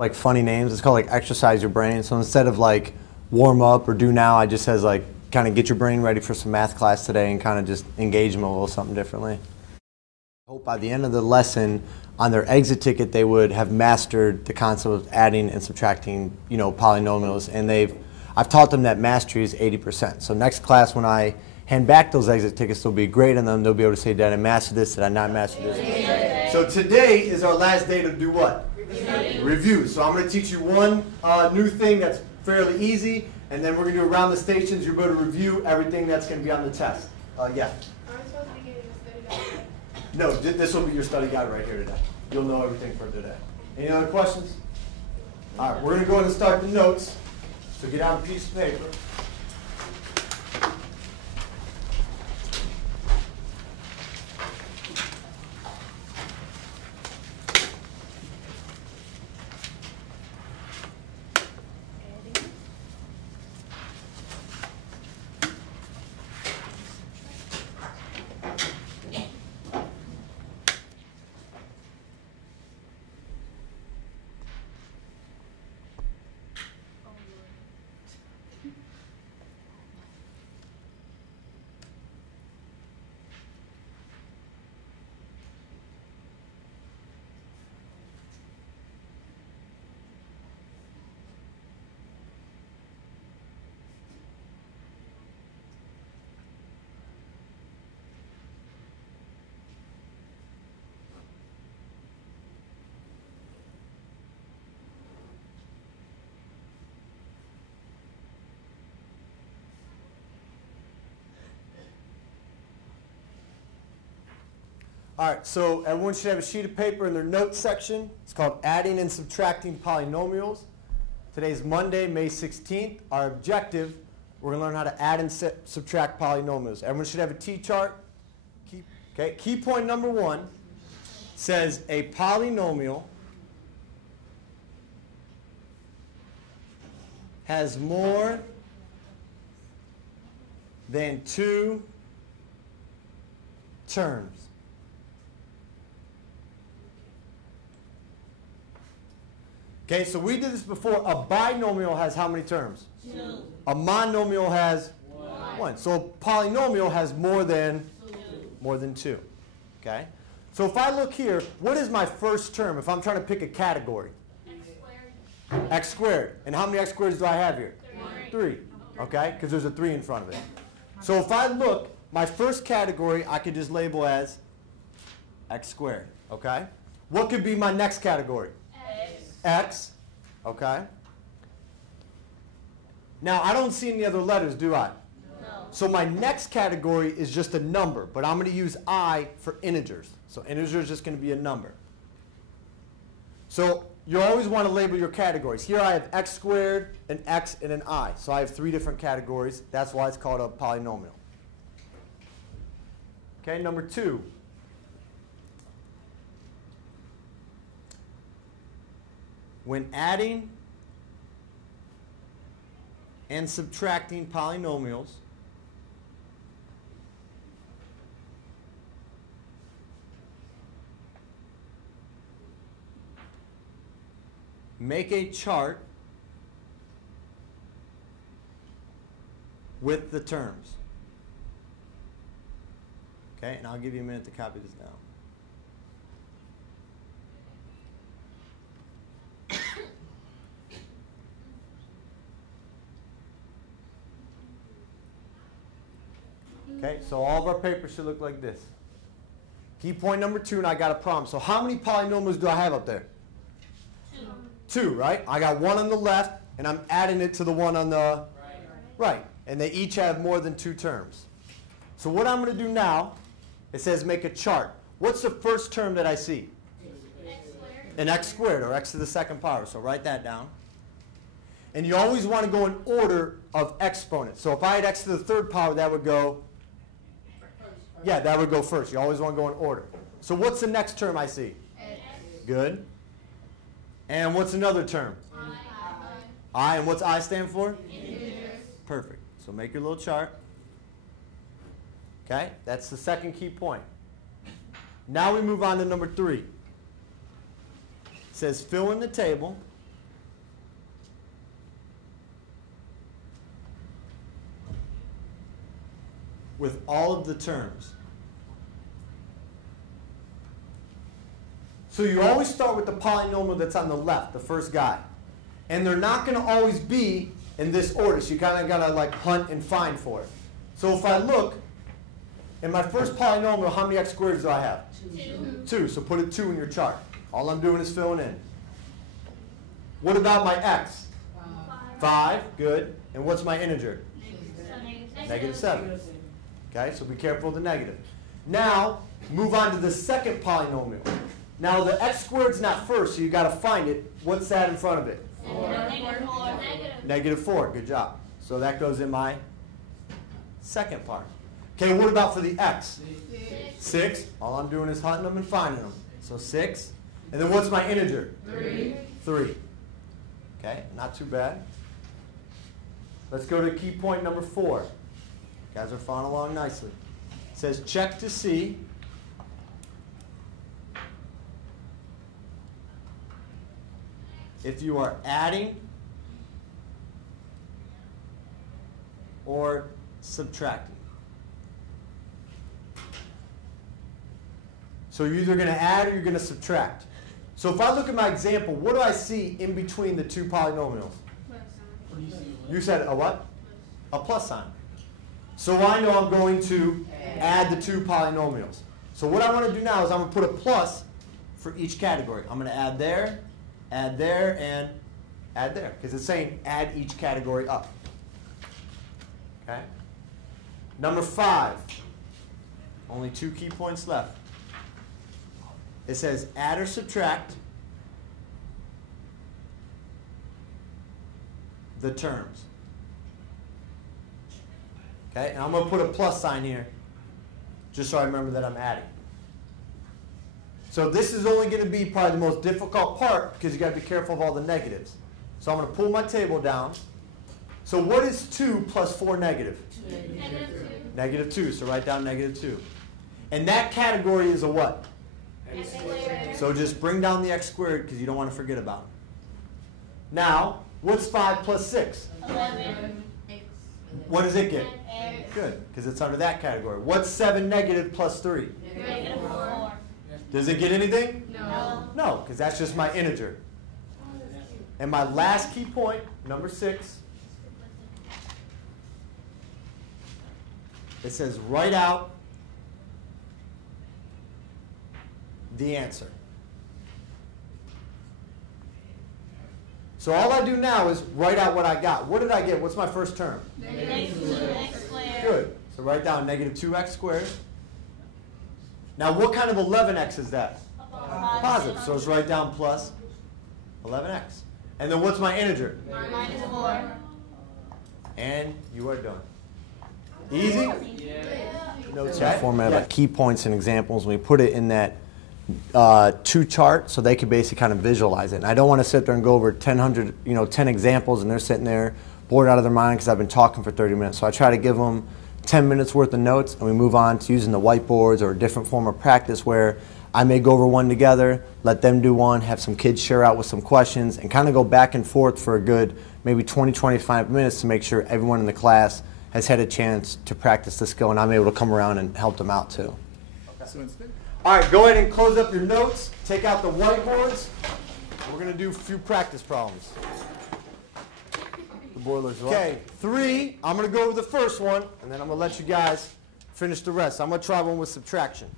like funny names. It's called like exercise your brain. So instead of like warm up or do now, I just says like kind of get your brain ready for some math class today and kind of just engage them a little something differently. I hope by the end of the lesson on their exit ticket they would have mastered the concept of adding and subtracting, polynomials, and I've taught them that mastery is 80%. So next class when I hand back those exit tickets, they'll be great on them. They'll be able to say, did I master this? Did I not master this? So today is our last day to do what? Review. So I'm going to teach you one new thing that's fairly easy, and then we're going to do around the stations. You're going to review everything that's going to be on the test. Yeah? Are we supposed to be getting a study guide? No, this will be your study guide right here today. You'll know everything for today. Any other questions? All right, we're going to go ahead and start the notes. So get out a piece of paper. All right, so everyone should have a sheet of paper in their notes section. It's called Adding and Subtracting Polynomials. Today's Monday, May 16th. Our objective, we're going to learn how to add and subtract polynomials. Everyone should have a T-chart. Key point number one says a polynomial has more than two terms. Okay, so we did this before. A binomial has how many terms? 2. A monomial has 1. So a polynomial has more than 2. Okay? So if I look here, what is my first term if I'm trying to pick a category? X squared. X squared. And how many x squareds do I have here? 3. Okay? Because there's a 3 in front of it. So if I look, my first category I could just label as x squared. Okay? What could be my next category? X, okay? Now, I don't see any other letters, do I? No. So my next category is just a number, but I'm going to use I for integers. So integer is just going to be a number. So you always want to label your categories. Here I have x squared, an x, and an I. So I have 3 different categories. That's why it's called a polynomial. Okay, number 2. When adding and subtracting polynomials, make a chart with the terms. Okay, and I'll give you a minute to copy this down. Okay, so all of our papers should look like this. Key point number 2, and I got a problem. So how many polynomials do I have up there? 2, right? I got one on the left, and I'm adding it to the one on the right. And they each have more than 2 terms. So what I'm going to do now, it says make a chart. What's the first term that I see? X squared. An x squared, or x to the 2nd power. So write that down. And you always want to go in order of exponents. So if I had x to the 3rd power, that would go... Yeah, that would go first. You always want to go in order. So what's the next term I see? X. Good. And what's another term? I. And what's I stand for? Integers. Perfect. So make your little chart. Okay, that's the second key point. Now we move on to number 3. It says fill in the table with all of the terms. So you always start with the polynomial that's on the left, the first guy. And they're not going to always be in this order, so you kind of got to like hunt and find for it. So if I look, in my first polynomial, how many x squareds do I have? 2. 2, so put a 2 in your chart. All I'm doing is filling in. What about my x? 5, good. And what's my integer? Negative 7. Okay, so be careful of the negative. Now, move on to the second polynomial. Now, the x squared's not first, so you got to find it. What's that in front of it? Negative 4, good job. So that goes in my second part. Okay, what about for the x? 6. All I'm doing is hunting them and finding them. So 6. And then what's my integer? 3. Okay, not too bad. Let's go to key point number 4. You guys are following along nicely. It says check to see if you are adding or subtracting. So you're either going to add or you're going to subtract. So if I look at my example, what do I see in between the two polynomials? You said a what? A plus sign. So I know I'm going to add the two polynomials. So what I want to do now is I'm going to put a plus for each category. I'm going to add there, and add there. Because it's saying add each category up. Okay? Number 5. Only 2 key points left. It says add or subtract the terms. Okay, and I'm going to put a plus sign here just so I remember that I'm adding. So this is only going to be probably the most difficult part because you got to be careful of all the negatives. So I'm going to pull my table down. So what is 2 plus 4 negative? Negative 2. So write down negative 2. And that category is a what? So just bring down the x squared because you don't want to forget about it. Now, what's 5 plus 6? 11. What does it get? X. Good, because it's under that category. What's 7 negative plus 3? Negative 4. Does it get anything? No. No, because that's just my integer. And my last key point, number 6, it says write out the answer. So all I do now is write out what I got. What did I get? What's my first term? Negative 2x squared. Good. So write down negative 2x squared. Now what kind of 11x is that? Positive. So let's write down plus 11x. And then what's my integer? Minus 4. And you are done. Easy? No It's chat? a format Yeah. of key points and examples. We put it in that 2 chart so they can basically kind of visualize it. And I don't want to sit there and go over 10 examples and they're sitting there bored out of their mind because I've been talking for 30 minutes. So I try to give them 10 minutes worth of notes and we move on to using the whiteboards or a different form of practice where I may go over one together, let them do one, have some kids share out with some questions and kind of go back and forth for a good maybe 20-25 minutes to make sure everyone in the class has had a chance to practice the skill and I'm able to come around and help them out too. All right, go ahead and close up your notes. Take out the whiteboards. We're going to do a few practice problems. The boilers are up. Okay, 3. I'm going to go over the first one, and then I'm going to let you guys finish the rest. I'm going to try one with subtraction.